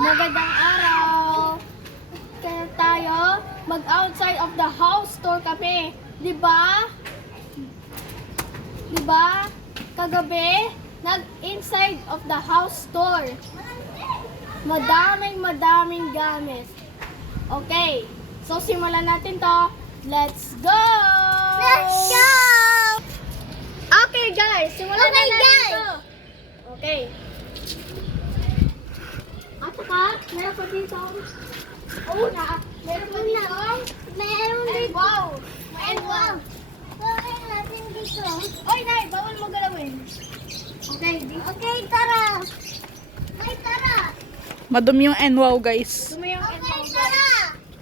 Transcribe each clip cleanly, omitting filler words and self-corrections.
Magandang araw! Kaya tayo, mag-outside of the house tour kami. Diba? Diba? Kagabi, nag-inside of the house tour. Madaming gamit. Okay, so simulan natin to. Let's go! Let's go! Okay guys, simulan na natin to. Okay. At saka, meron pa dito. Meron pa dito. Meron And dito. wow! And wow. Gawin natin dito. Oy, Nay, bawal mo galawin. Okay, dito. Okay, tara. May tara. Madumi yung NWOW, guys. Sumayang Okay, tara.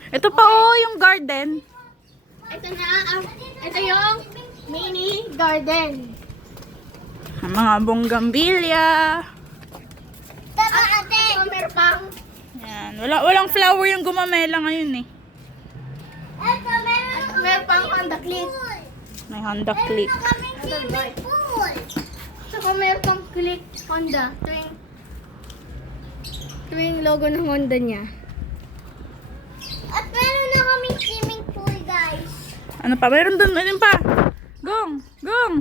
Ito pa oh, yung garden. Ito na, ito yung mini garden. Ang mga bonggambilya. Tara, ate. So, meron pang, Yan. Walang flower yung gumamela ngayon eh. Eto, meron pang Honda Click. May Honda Click. Meron kaming swimming pool. Saka meron pang Click Honda. Tuwing logo ng Honda niya. At meron na kaming swimming pool, guys. Ano pa? Meron dun. Ayun pa. Gong. Gong.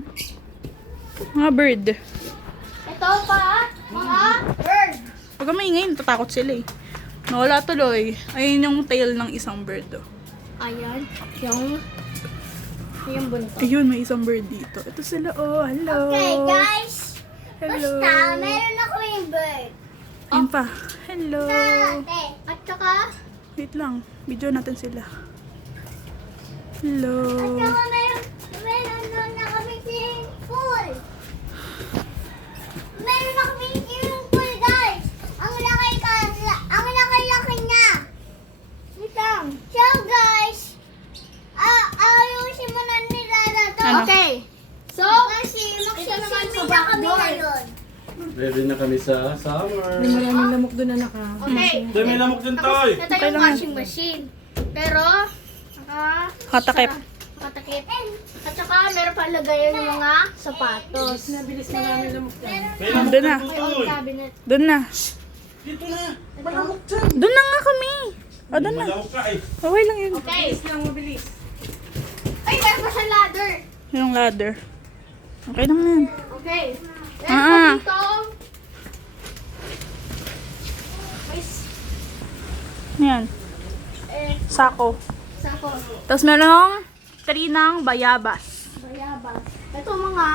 Mga bird. Ito pa, mga bird. Pag maingay, natatakot sila eh. Nawala tuloy. Ayun yung tail ng isang bird. Oh. Ayan, yung buntot. Ayun, may isang bird dito. Ito sila oh. Hello. Okay, guys. Hello. Basta, meron na kaming bird. Ayun pa. Hello. Ate. At saka, Wait lang. Video natin sila. Hello. At saka meron na kaming swimming pool. Meron na kaming swimming pool, guys. Ang laki niya. wait lang. So, guys, ayusin mo na nila na to. Ano? Okay, so, Kasi Ito naman sa magsiswimming na back kami door. ngayon. Ready na kami sa summer. Maraming lamok doon na naka. okay. Dami lamok dyan, Tapos, Toy! ito Okay yung lang yan. washing machine. Pero, Katakip. katakip. At saka, meron pa lagayan ng mga sapatos. Nabilis maraming lamok doon. May lamok Doon na. dyan, May old Toy! cabinet. Doon na. Dito na! Malamok dyan! Doon na nga kami. O, doon na. Malamok ka eh! Okay lang yun. Okay. Mabilis lang, mabilis. Ay, meron pa siyang ladder. Yung ladder. Okay lang yan. Okay. Meron Ah. pa dito. May Yan. Sako. sako. Tapos merong tree ng bayabas. Bayabas. Ito mga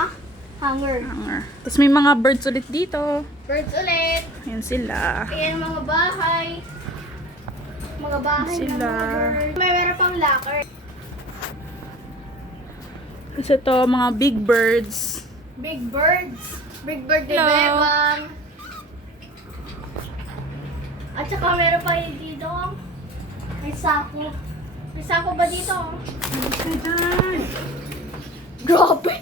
hanger. Hanger. Tapos may mga birds ulit dito. Birds ulit. Ayan sila. Ayan mga bahay. Mga bahay ng Sila. mga birds. May meron pang locker. Tapos ito, mga big birds. Big birds. Big bird ni Hello. Bebang. At saka meron pa yung dito. May sako. May sako ba dito? Grabe.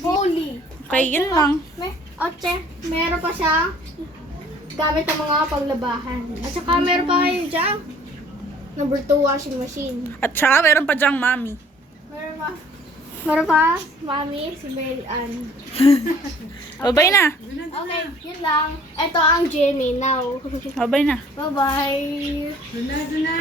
Holy. Okay, yun lang. Meron pa siya gamit ng mga paglabahan. At saka meron pa kayo dyan. Number 2 washing machine. At saka meron pa dyang mami. Meron pa, mami, si Mary Ann. Babay na. Okay, yun lang. Ito ang Jenny now. Babay na. Bye-bye. Doon na, doon na.